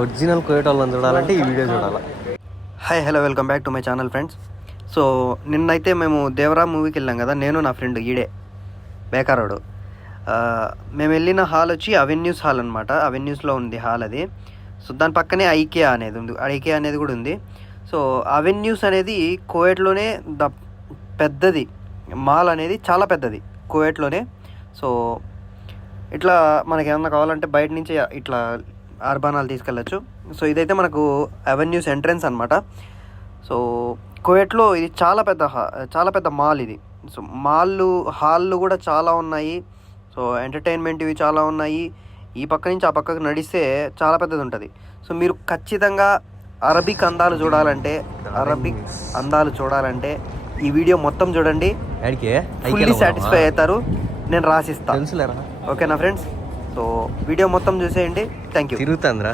Original Kuwait వాళ్ళని చూడాలంటే ఈ వీడియో చూడాలి. Hi hello welcome back to my channel friends. So నిన్నైతే మేము దేవరా మూవీకి వెళ్ళాం కదా, నేను నా ఫ్రెండ్ ఈడే బేకారోడు. మేము వెళ్ళిన హాల్ వచ్చి అవెన్యూస్ హాల్ అనమాట. అవెన్యూస్లో ఉంది హాల్ అది. సో దాని పక్కనే ఐకియా అనేది ఉంది, ఐకియా అనేది కూడా ఉంది. సో అవెన్యూస్ అనేది కువైట్లోనే పెద్దది మాల్ అనేది, చాలా పెద్దది కువైట్లోనే. సో ఇట్లా మనకి ఏమన్నా కావాలంటే బయట నుంచి ఇట్లా అర్బానాలు తీసుకెళ్ళచ్చు. సో ఇదైతే మనకు అవెన్యూస్ ఎంట్రన్స్ అనమాట. సో కువైట్లో ఇది చాలా పెద్ద మాల్ ఇది. సో హాళ్ళు కూడా చాలా ఉన్నాయి. సో ఎంటర్టైన్మెంట్ ఇవి చాలా ఉన్నాయి. ఈ పక్క నుంచి ఆ పక్కకు నడిస్తే చాలా పెద్దది ఉంటుంది. సో మీరు ఖచ్చితంగా అరబిక్ అందాలు చూడాలంటే ఈ వీడియో మొత్తం చూడండి, ఫుల్లీ సాటిస్ఫై అవుతారు. నేను రాసిస్తాను, ఓకేనా ఫ్రెండ్స్? సో వీడియో మొత్తం చూసేయండి. Thank you. తిరుగుతుందిరా,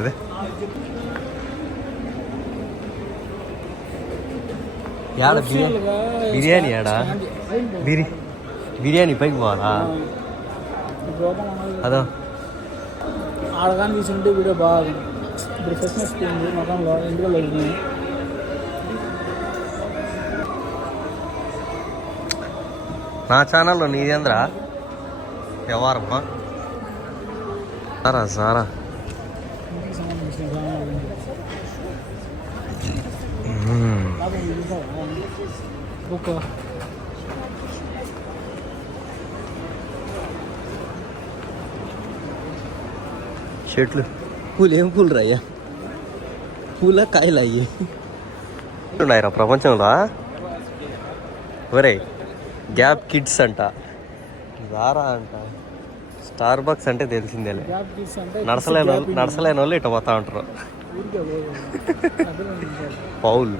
అదే బిర్యానీ బిర్యానీ పైకి పోవాలా? అదో ఆడగానే తీసుకుంటే వీడియో బాగుంది. ఇప్పుడు ఫెస్ట్నెస్ పోయింది మొత్తంలో, ఇంటిలో వెళ్ళినాయి. నా ఛానల్లో నీదేంద్రా వ్యవహారమ్మా? సారా చెట్లు పూలు, ఏం పూలు రాయ్యా? పూల కాయలు అయ్యి ఉన్నాయిరా ప్రపంచంలో. ఒరే గ్యాప్ కిడ్స్ అంట, జారా అంట, స్టార్ బక్స్ అంటే తెలిసిందేలే. నడసలేని వాళ్ళు ఇట్లా పోతా ఉంటారు. పౌల్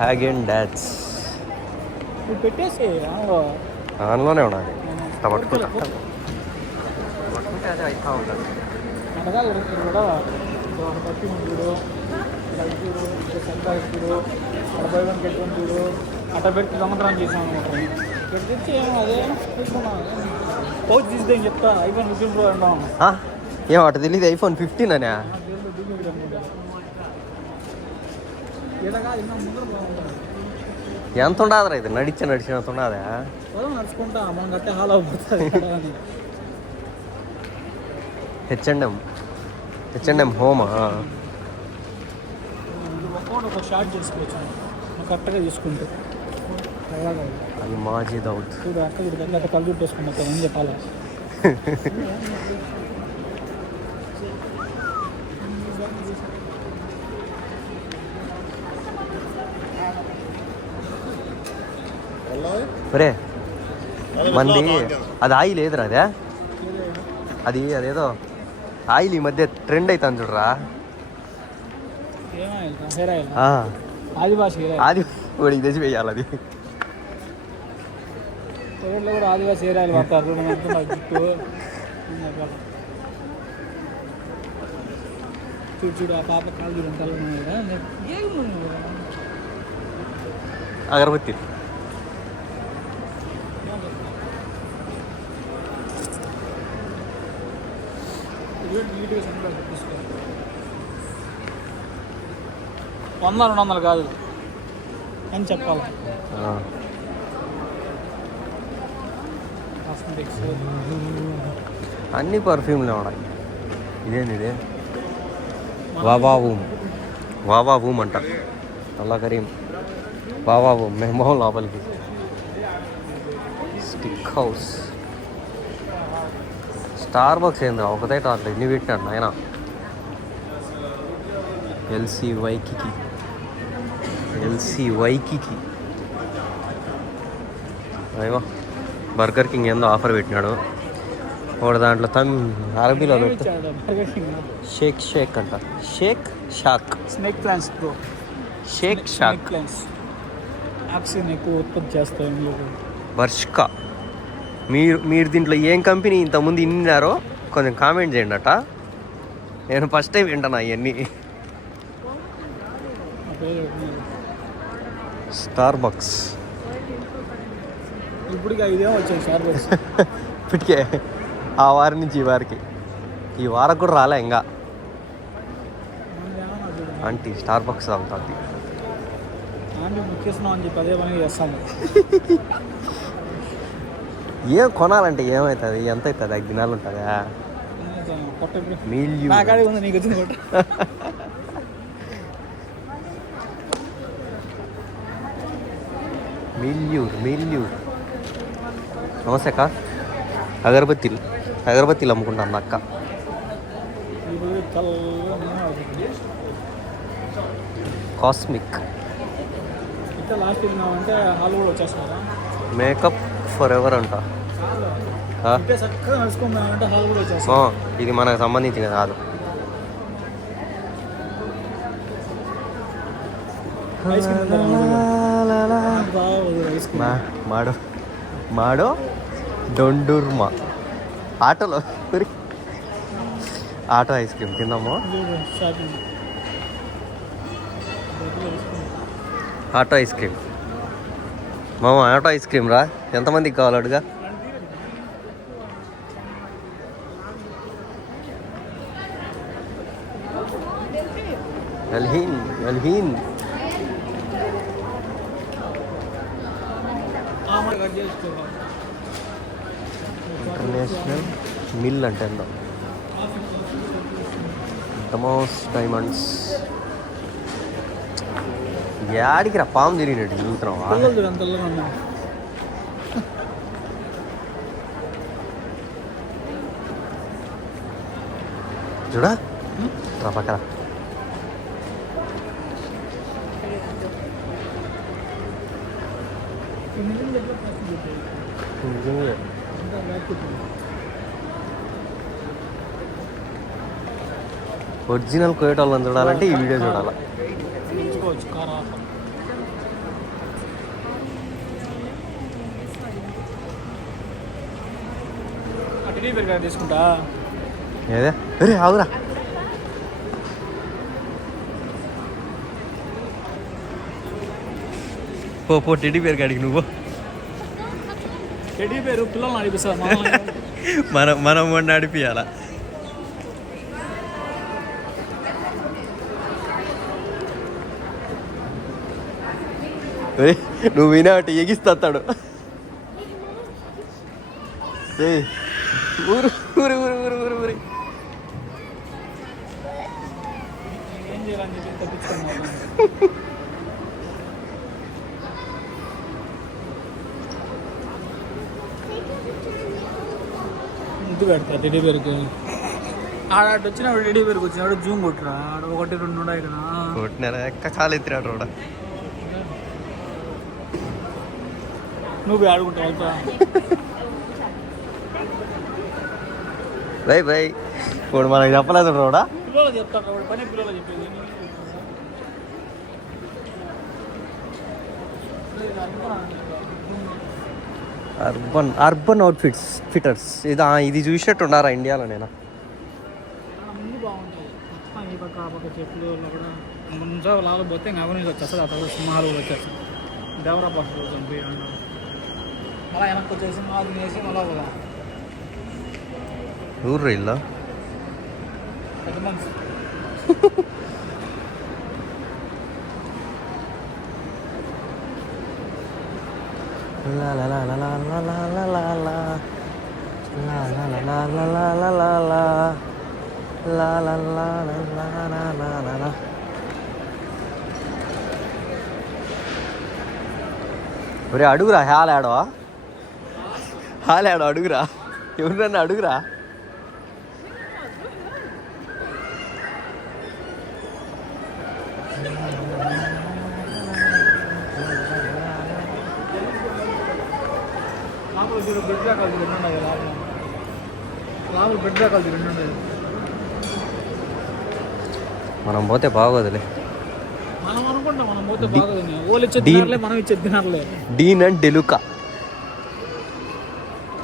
హ్యాగెన్ డాట్స్ ఆన్లోనే ఉండాలి. ఇట్లా పట్టుకుంటా అది అవుతా ఉంటుంది. అట్లా పెట్టి దొంగతనం చేసాం అనమాట. తెచ్చి అదే పౌచ్ తీసుకొని చెప్తా, ఐఫోన్ 15 Pro అంటాం. ఏం అటు తెలియదు, ఐఫోన్ 15 అనే ఎంత ఉండదురా ఇది? నడిచినంత ఉండదా? నడుచుకుంటా మనం కట్టే హాల్ అయిపోతుంది. హెచ్ఎండ్ఎం హోమా? ఒక షార్ట్ చేసుకోవచ్చు కరెక్ట్గా తీసుకుంటే. అది మాజీద్ అవుట్ చూడు, అక్కడ కళ్ళు చుట్టేసుకున్నా ఏం చెప్పాలా? ఒరే మంది అది ఆయిల్ ఏదిరా? అదేదో ఆయిల్ ఈ మధ్య ట్రెండ్ అవుతుంది చూడరా. ఆది వాడికి తెచ్చి వేయాలి. అది కూడా ఆదివాసి హెయిర్ ఆయిల్ వాడతారు. చూడు ఆ పాప కాలు అగరబత్తి నీట్గా 100-200 కాదు అని చెప్పాలి. అన్ని పర్ఫ్యూమ్లే ఉన్నాయి. ఇదే వావా వూమ్ అంట. అల్లా కరీం వావా వూమ్. మేము లోపలికి స్టిక్ హౌస్. స్టార్ బక్స్ ఏంద్రా ఒకటే టార్లు ఎన్ని పెట్టినాడు నాయన. ఎల్సీ వైకి అయ్యో బర్గర్ కింగ్ ఏందో ఆఫర్ పెట్టినాడు వాడు. దాంట్లో అరబీలో షేక్ అంట. Snake plants bro. షేక్ షాక్ ఆక్సిజన్ ఎక్కువ ఉత్పత్తి చేస్తాయి. వర్షిక మీరు దీంట్లో ఏం కంపెనీ ఇంతకుముందు ఇన్నారో కొంచెం కామెంట్ చేయండి అట. నేను ఫస్ట్ టైం వింటాను అవన్నీ. స్టార్ బక్స్ ఇప్పటికి 5 వచ్చాయి స్టార్ బక్స్. ఇప్పటికే ఆ వారి నుంచి ఈ వారికి ఈ వారం కూడా రాలే ఇంకా ఆంటీ స్టార్ బక్స్ అవుతుంది. ఆంటీ ముఖ్యస్తున్నాం అని చెప్పి అదే పని చేస్తాము. ఏం కొనాలంటే ఏమవుతుంది, ఎంత అవుతుంది, 5 దినాలు ఉంటుందా? మిల్యూర్ నా కాడే ఉంది, నీకు వచ్చింది కొట్ట. మిల్యూర్ నమస్తే అక్క. అగరబత్తీలు అమ్ముకుంటాను అక్క. ఇప్పుడు చల్లగా కాస్మిక్ ఇంకా లాస్ట్ తిన్నామంటే హాల్ కూడా వచ్చేస్తున్నారా? మేకప్ ఫర్ ఎవర్ అంట. అంటే చక్కగా నడుచుకుందామంటే హాల్ కూడా వచ్చేస్తాం. ఇది మనకు సంబంధించింది కాదు. ఐస్ క్రీమ్ బాగుంది. ఐస్ క్రీమ్ మాడో డొండూర్మా ఆటోలో ఆటో ఐస్ క్రీమ్ తిన్నాము. షాపింగ్ ఆటో ఐస్ క్రీమ్ మామ, ఆటో ఐస్ క్రీమ్ రా. ఎంతమందికి కావాలి అడుగా? ఎల్హీన్ ఇంటర్నేషనల్ మిల్ అంటే ఎంత? డమోస్ డైమండ్స్. యాడికి రా పాము తిరిగినట్టు తిరుగుతున్నావా? చూడా రా పక్కన. ఒరిజినల్ కోయటోళ్ళని చూడాలంటే ఈ వీడియో చూడాలి. తీసుకుంటా ఏదే అరే ఆవురా. పో టెడ్డీ పేరు కాడికి నువ్వు. టెడ్డీ పేరు పిల్లలు నడిపిస్తారు. మనం నడిపియాల. నువ్వు వినాటి ఎగిస్తాడు. ఊరు ఊరు ఊరు ఊరు ఊరు ఊరి. ఏం చేయాలని చెప్పి తప్పించుకున్నాను. ముద్దు పెడతా టెడ్డీ పేరుకి. ఆడ వచ్చినాడు టెడ్డీ పేరుకి వచ్చినాడు. జూమ్ కొట్టురా. ఆడ 1, 2 ఉన్నాయి కదా. కొట్టినారా ఎక్క కాలు ఎత్తిరాడు రోడ. నువ్వు ఆడుకుంటావు వెళ్తా. బై ఇప్పుడు మనకి చెప్పలేదు రోడా. పిల్లలు చెప్తాడు పని, పిల్లలు చెప్పేది. అర్బన్ ఫిటర్స్ ఇది చూసినట్టు ఉన్నారా ఇండియాలో? నేను ముందు బాగుంటాయి మొత్తం ఈ పక్క ఆ పక్క చెట్లు కూడా ముందు లాగా పోతే ఇంకా అవన్నీ వచ్చేస్తుంది. ఆ తర్వాత సింహాలు కూడా వచ్చేస్తాయి. దేవరా పక్క చంపి అలా వెనక్కి వచ్చేసి మాది వేసి మళ్ళా కూడా ఊర్రు ఇల్లా పెద్ద మనిషి. ఒరే అడుగురా. హాల్ ఆడో అడుగురా. ఎవరినన్నా అడుగురా. బెడ్ రకాలు 2 ఉన్నాయి కదా. లాభాలు బెడ్ రకాలు 2 ఉన్నాయి. మనం పోతే బాగోదులే. మనం అనుకుంటాం మనం పోతే బాగోదని. వాళ్ళు ఇచ్చే తినారులే, మనం ఇచ్చే తినారులే. డీన్ అండ్ డెలుకా.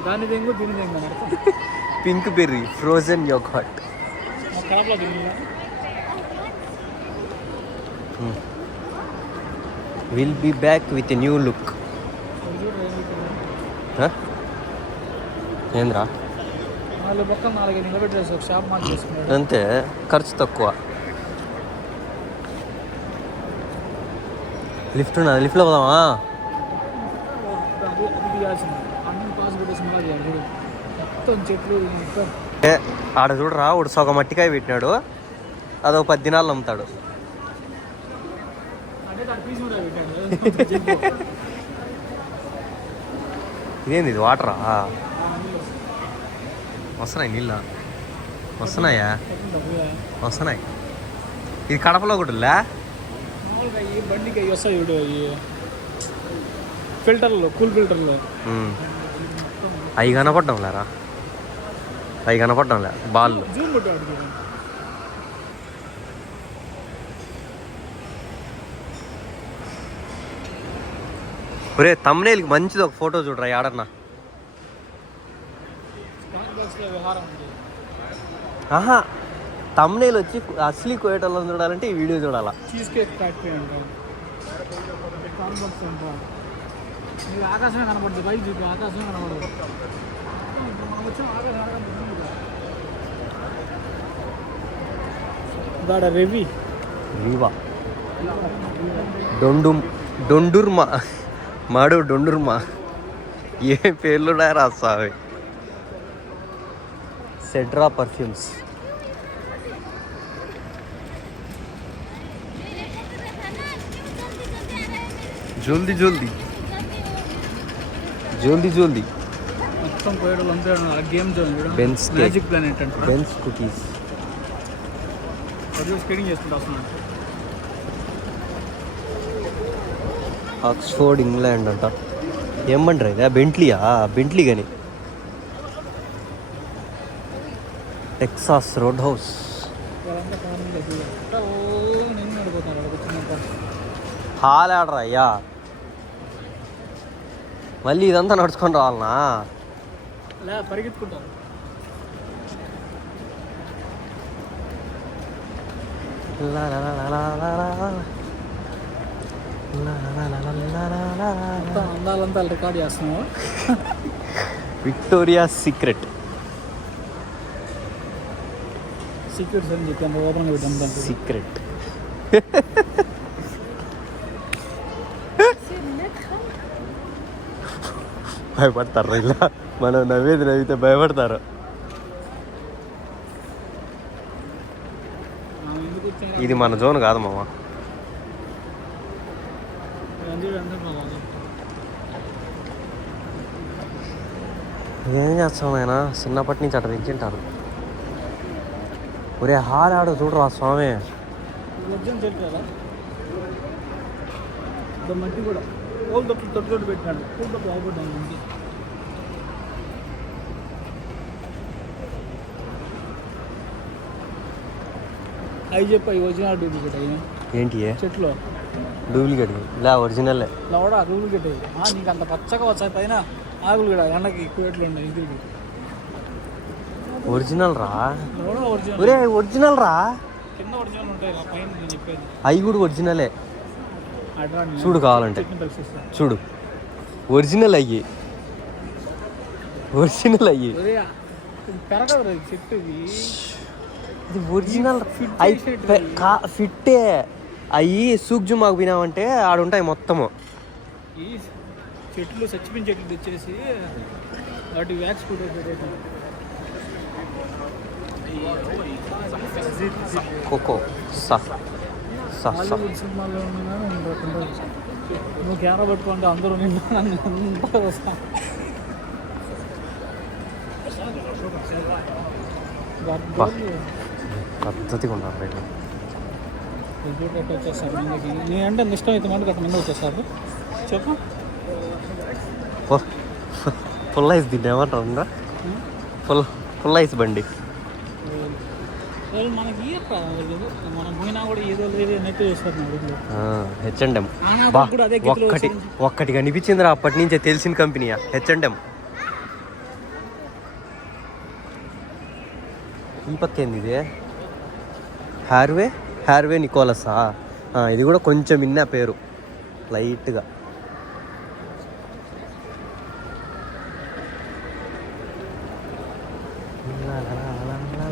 దాని దెంగు దీని దెంగు పింక్ బెర్రీ ఫ్రోజన్ యోగర్ట్. కడపలో తిన్నా will be back with a new look. ఏంద్రా నాలుగు పక్కన 4 నిలబెట్టేసి ఒక షాప్ మార్క్ చేసుకున్నాడు. అంతే, ఖర్చు తక్కువ. లిఫ్ట్ ఉన్నది, లిఫ్ట్లో పోదామా? అది తీయాల్సింది అన్ని పాస్ పెట్టేసి మళ్ళీ చేయాలి. మొత్తం చెట్లు మొత్తం. ఆడ చూడరా, ఒకడు సగం మట్టికాయ పెట్టినాడు, అదో 10 దినాలు అమ్ముతాడు. అంటే దాని పీస్ కూడా పెట్టాడు. ఇదేంది ఇది, వాటరా? వస్తున్నాయి నీళ్ళ, వస్తున్నాయా? వస్తున్నాయి. ఇది కడపలో కూడా మామూలుగా ఈ బండికి అవి వస్తాయి చూడు, ఈ ఫిల్టర్లు, కూల్ ఫిల్టర్లు అవి కనపడ్డం లేరా, అవి కనపడ్డం లే. బాల్ జూమ్ పెట్టాడు. ఒరే తమ్నేల్కి మంచిది ఒక ఫోటో చూడరా ఆడన్నా. వ్యవహారం ఉంది. ఆహా, తమ్నేల్ వచ్చి అసలీ కోయటంలో చూడాలంటే ఈ వీడియో చూడాలా. చీజ్ కేక్ ఫ్యాక్టరీ అంటారు, స్టార్బక్స్ అంటారు. మీకు ఆకాశమే కనపడుతుంది, పైకి చూపి ఆకాశమే కనపడదు. మనం వచ్చాం ఆకాశం దాడ రెవి రీవా డొండుర్మా మాడు డొండుర్మా, ఏ పేర్లు రాస్తావి. సెడ్రా పర్ఫ్యూమ్స్. జల్దీ జల్దీ జల్దీ జల్దీ. మొత్తం పోయేటోళ్ళు అంతే game zone. Ben's magic planet అంటే బెన్స్ కుకీస్. స్కేటింగ్ చేసుకుంటూ వస్తున్నాను. ఆక్స్ఫోర్డ్ ఇంగ్లాండ్ అంట. ఏమంటారు ఇదా? బెంట్లీయా? బెంట్లీ కానీ. Texas road house. వాళ్ళంతా కార్ మీద నేను నడిపోతాను వచ్చినంత. హాల్ ఆడరా అయ్యా, మళ్ళీ ఇదంతా నడుచుకొని రావాలనా? లే పరిగెత్తుకుంటాను. అందాలంతా రికార్డ్ చేస్తున్నావు. Victoria secret. సీక్రెట్స్ అని చెప్పి ఓపెన్ పెట్టాను. సీక్రెట్. భయపడతారు ఇలా, మనం నవ్వేది నవ్వితే భయపడతారు. ఇది మన జోన్ కాదు మామ. ఏం చేస్తాం ఆయన, చిన్నప్పటి నుంచి అట్లా తెచ్చింటారు. ఒరే హాల్ ఆడు చూడరా స్వామి. మట్టి కూడా పూల తొట్టు పెట్టినాడు. పూల తొట్టు బాగుపడ్డాను. అవి చెప్పి అవి ఒరిజినల్ డూప్లికేట్ అయ్యి ఏంటి చెట్లు డూప్లికేట్ లే, ఒరిజినల్ కూడా డూప్లికేట్ అయ్యి. నీకు అంత పచ్చగా వచ్చాయి పైన ఆకులు కూడా ఎండకి ఎక్కువ ఎట్లు ఉన్నాయి. ఇది ఒరిజినల్ రా. ఒరిజినల్. ఒరే ఒరిజినల్ రా, కింద ఒరిజినల్ ఉంటాయి పైన నేను చెప్పేది. అవి కూడా ఒరిజినలే. చూడు కావాలంటే చూడు, ఒరిజినల్ అయ్యి, ఒరిజినల్ అయ్యి. పెరగదు చెట్టు ఇది ఒరిజినల్ ఫిట్టే. అవి సూక్జు మాకు వినామంటే ఆడుంటాయి మొత్తము. ఈ చెట్లు చచ్చిపోయిన చెట్లు తెచ్చేసి వాటి వ్యాక్స్ ఫోటో పెట్టేసాను. కోకో సా సా సా. సినిమాలో నువ్వు కెమెరా పట్టుకుంటే అందరూ నిండా వస్తా. పద్ధతిగా ఉన్నారు బయట. వచ్చేస్తారు ముందుకి. నేనంటే ఇష్టం అయితే మటుకు అక్కడ ముందు వచ్చేస్తారు. చెప్పు ఫుల్ ఐస్ దీన్ని ఏమంటారు? ఫుల్ ఐస్ బండి. మనకి మనం పోయినా కూడా ఏదో లేదు నెట్ చేస్తారు. హెచ్ఎండ్ఎం ఒక్కటి కనిపించిందిరా అప్పటి నుంచే తెలిసిన కంపెనీయా హెచ్ఎండ్ఎం. ఈ పక్క ఏంది ఇది? హ్యార్వే నికోలసా? ఇది కూడా కొంచెం విన్నా పేరు. లైట్గా.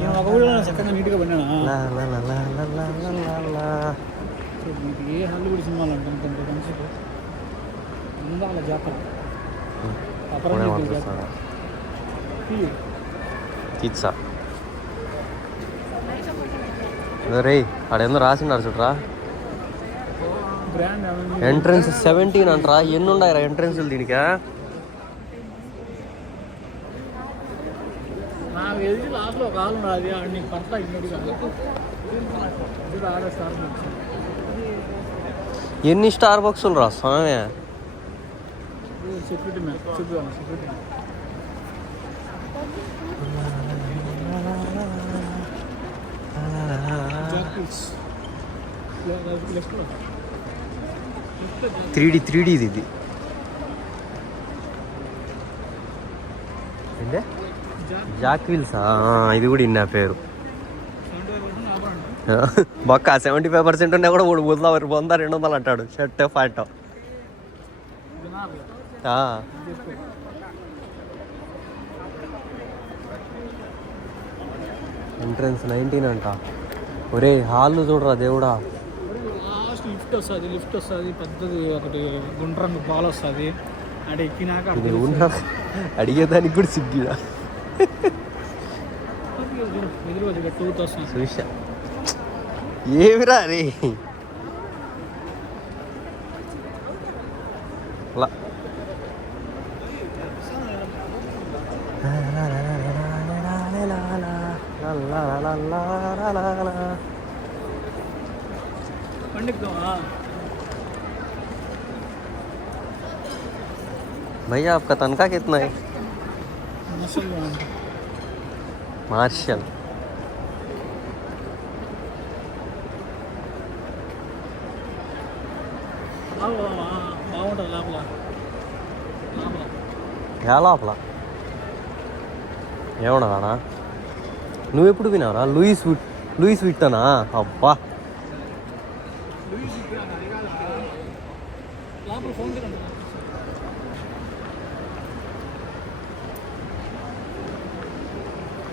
నేను ఒక ఊళ్ళో చక్కగా నీట్గా పడినా ఏ హాలీవుడ్ సినిమాలు అంటే ఇంత మంచిగా ఉండాల జాతర పిజ్జా రే ఆడేందో రాసిండారు చూడరా. Brand entrance 17 అంటరా. ఎన్ని ఉన్నాయిరా ఎంట్రన్స్లు దీనికి? నాకు తెలిసి లాస్ట్లో ఒక ఆలు ఉన్నది ఆడ నీకు పడతా ఇన్నట్టుగా ఆడ స్టార్ ఎన్ని స్టార్ బాక్సులు రా స్వామి. సెక్యూరిటీ మ్యాన్ సెక్యూరిటీ లెఫ్ట్లో 3D ఇది ఏంటే జాక్ వీల్స్. ఇది కూడా ఇన్నా పేరు. బొక్క 75% ఉన్నా కూడా 100-200 అంటాడు. షర్ట్ ప్యాంట్ ఎంట్రన్స్ 19 అంట. ఒరే హాల్ చూడరా దేవుడా. లాస్ట్ లిఫ్ట్ వస్తుంది పెద్దది ఒకటి గుండ్రంగు బాల్ వస్తుంది అంటే ఎక్కినాక అడిగేదానికి కూడా సిగ్గిడా. ఎదురు 2000 చూసా ఏమిరా రే. भैया आपका तनख्वाह कितना है? मार्शल లోపల ఏమన్నా నువ్వు ఎప్పుడు వినారా? లూయిస్ విట్టనా? అబ్బా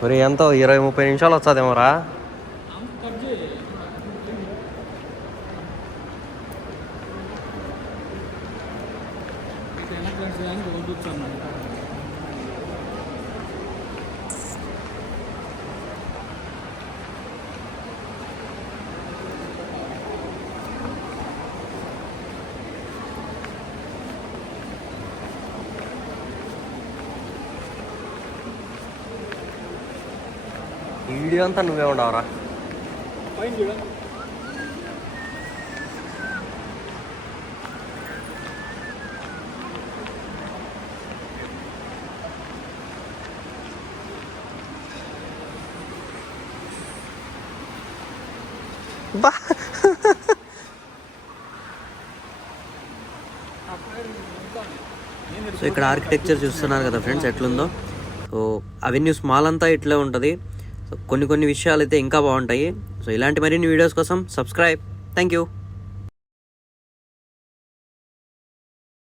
మరి ఎంతో 20-30 నిమిషాలు వస్తుందేమోరా. వీడియో అంతా నువ్వే ఉండవురా. బా సో ఇక్కడ ఆర్కిటెక్చర్ చూస్తున్నారు కదా ఫ్రెండ్స్ ఎట్లుందో. సో అవెన్యూస్ మాల్ అంతా ఇట్లే ఉంటుంది. సో కొన్ని విషయాలు అయితే ఇంకా బాగుంటాయి. సో ఇలాంటి మరిన్ని వీడియోస్ కోసం సబ్స్క్రైబ్. Thank you.